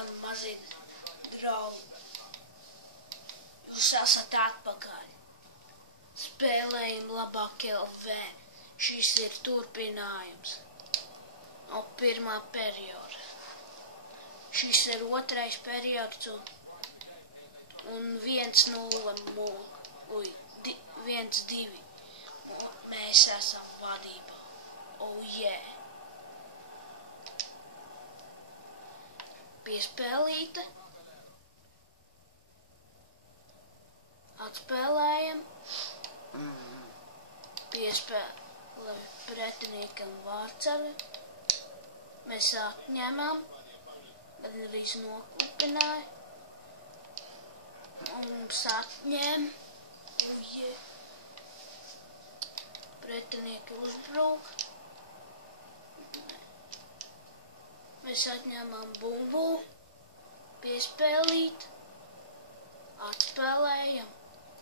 mani mazie draugi. Jūs esat atpakaļ. Spēlējam labāk LV. Šis ir turpinājums no pirmā perioda. Šis ir otrais periods un 1-0 Ui, 1-2. Mēs esam vadībā. Oh yeah. Piespēlīte. Atspēlējam. Piespēlē pretiniekam vārdsargi. Mēs atņemam. Tad arī nokupināja. Mums atņem. Uje. Pretinieki uzbruk. Mēs atņemam bumbu. Piespēlīt. Atspēlējam.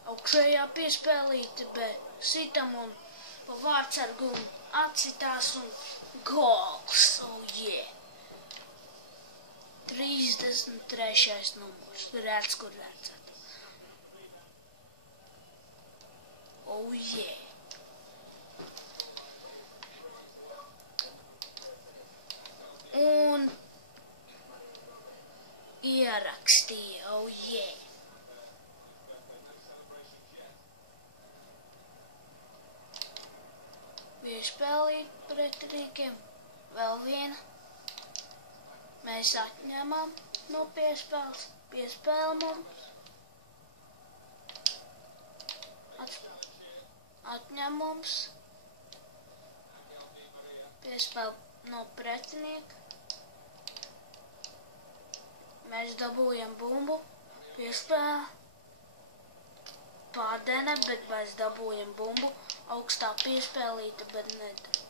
Augšējā piespēlīte, bet sitam un pa vārdsargu un atsitās un gols. Oh yeah. 33. numurs. Redz, kur redzat. Oh yeah. Un ierakstīja. Oh yeah. Piespēlīt pretiniekiem. Vēl viena. Mēs atņemam no piespēles. Piespēle mums. Atņem mums. Piespēle no pretinieka. Mēs dabūjam bumbu. Piespēle. Pārdene, bet mēs dabūjam bumbu. Augstā piespēlīta, bet nedara.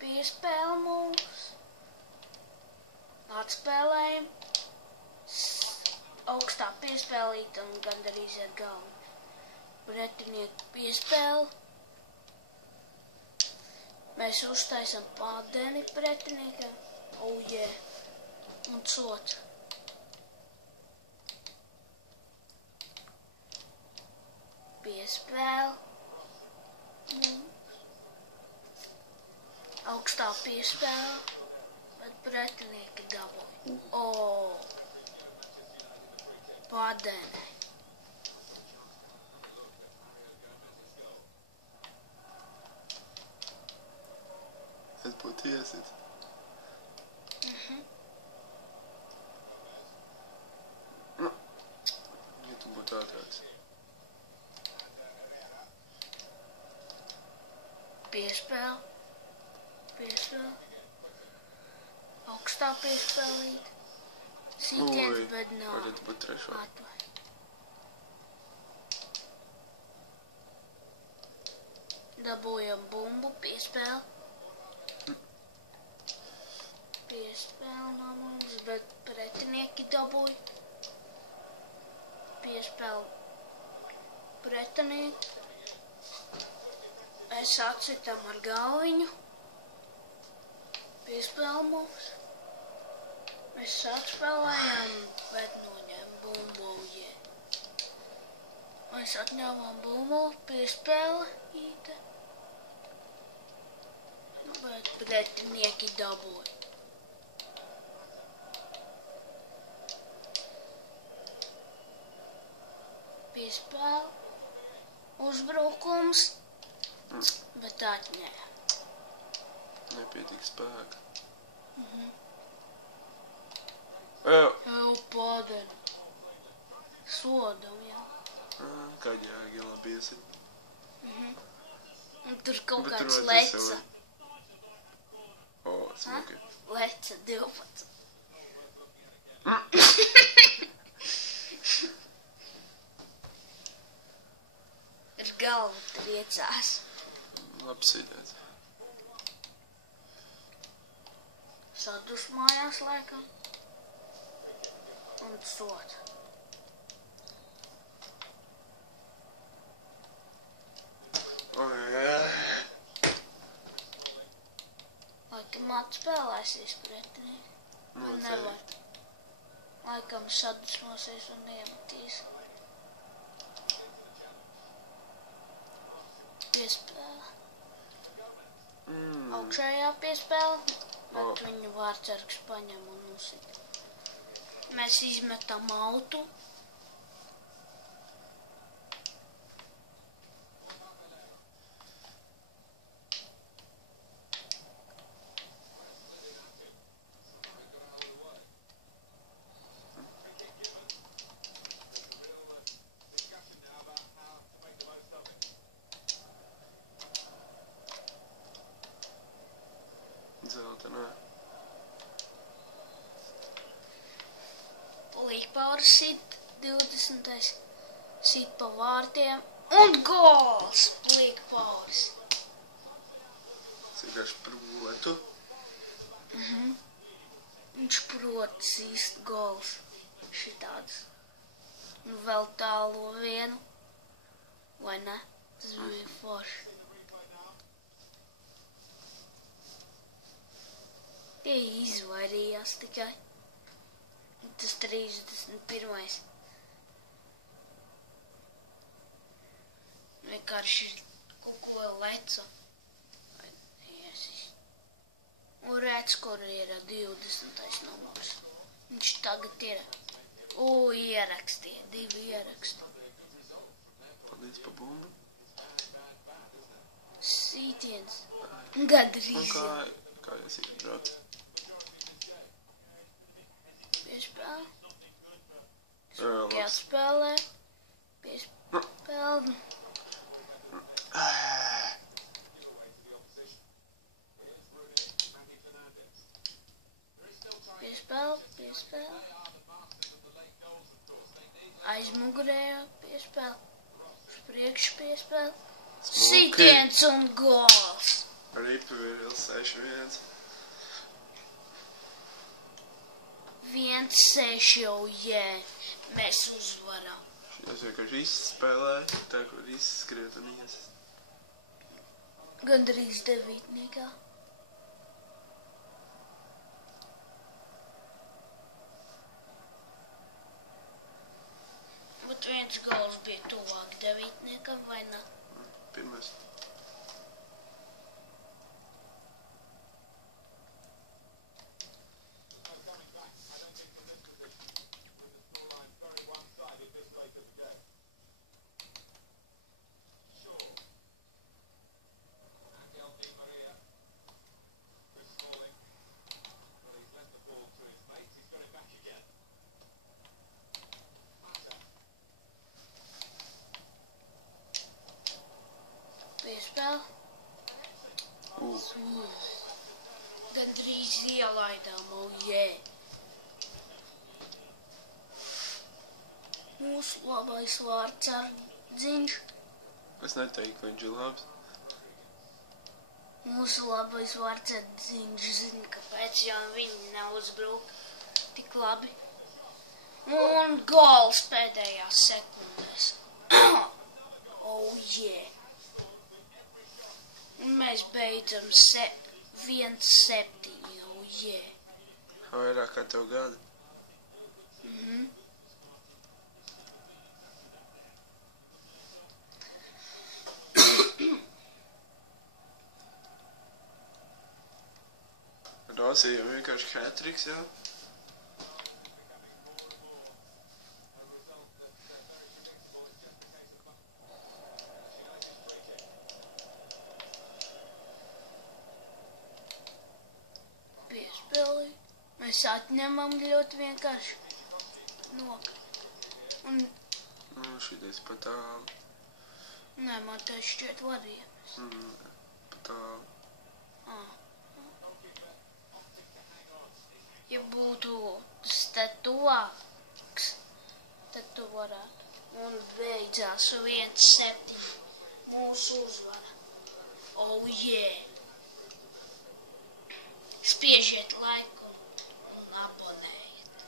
Piespēle mums. Atspēlējam. Augstā piespēlīta un gandarīz ar galvu. Pretinieku piespēli. Mēs uztaisam pārdeni pretiniekam. Oh yeah. Un sots. Piespēle. Augstā piespēle. Bet pretinieki dabūja. Oh! Pārdēnē. Es būtu iesit. Ja tu būtu ātrāks. Piespēle. Piespēle. Augstā piespēlīt. Sitiens, bet nav. Varētu būt trešo. Atvaļ. Dabūjam bumbu, piespēli. Piespēli no mums, bet pretinieki dabūja. Piespēli pretinieki. Mēs atsitam ar galviņu. Piespēli mums. Mēs atspēlējām, bet noņem bumbu. Yeah. Mēs atņēmām bumbu, piespēlīte. Bet pretinieki dabūja. Piespēli. Uzbrukums. Bet atņēma. Nepietīk spēka. Jau pārdeni. Sodam, jā. Kaģēgi labi iesit. Un tur kaut kāds leca. O, smuki. Leca 12. Ir galva triecās. Apsīdēts. Sadusmājās laikam. Un sot. Laikam atspēlēsies pretinieki. Man nevar. Laikam sadusmosies un iemetīs. Piespēle. Augšējā piespēle, bet viņu vārdsargs paņem un uzsit. Mēs izmetam autu. Zeltenā. Līkpauris sit 20. Sit pa vārtiem un gols! Līkpauris. Cik es protu. Viņš prot sīst gols. Šitāds. Un vēl tālo vienu. Vai ne? Tas bija forši. Tie izvairījās tikai. Tas 31. Vienkārši kaut ko lecu. Un redz, kur ir 20. numurs. Viņš tagad ir. Ierakstīja. 2 ieraksti. Paldies pa bumbu. Sītiens. Gandrīz. Kā jūs iedraut? Piespēle. Labs. Jāspēlē. Piespēle. Piespēle. Aizmugurējā piespēle. Uz priekšu piespēle. Sītiens un gols. Ripa Virils 6-1. 1-6 jau, mēs uzvaram. Es vienkārši izspēlēju, tā kur izskriet un iesist. Gandrīz 9. Bet viens gols bija tuvāk 9. vai ne? Pirmais. Piespēle. Gandrīz ielaidām, Mūsu labais vārdsardziņš. Es neteiktu, ka viņš ir labs. Mūsu labais vārdsardziņš zina, kāpēc, jo viņi neuzbruk tik labi. Un gols pēdējās sekundēs. Un mēs beidzam 1-7, Vairāk kā tev gadi. Rosija vienkārši hat-triks, jā. Piespēlī. Mēs atņemam ļoti vienkārši. Un, Šitais pa tālu. nē, man tā šķiet varējams. Pa tālu. Ja būtu tas te tuvāks, tad tu varētu. Un beidzās 1-7 mūsu uzvara. Spiežiet laiku un abonējiet.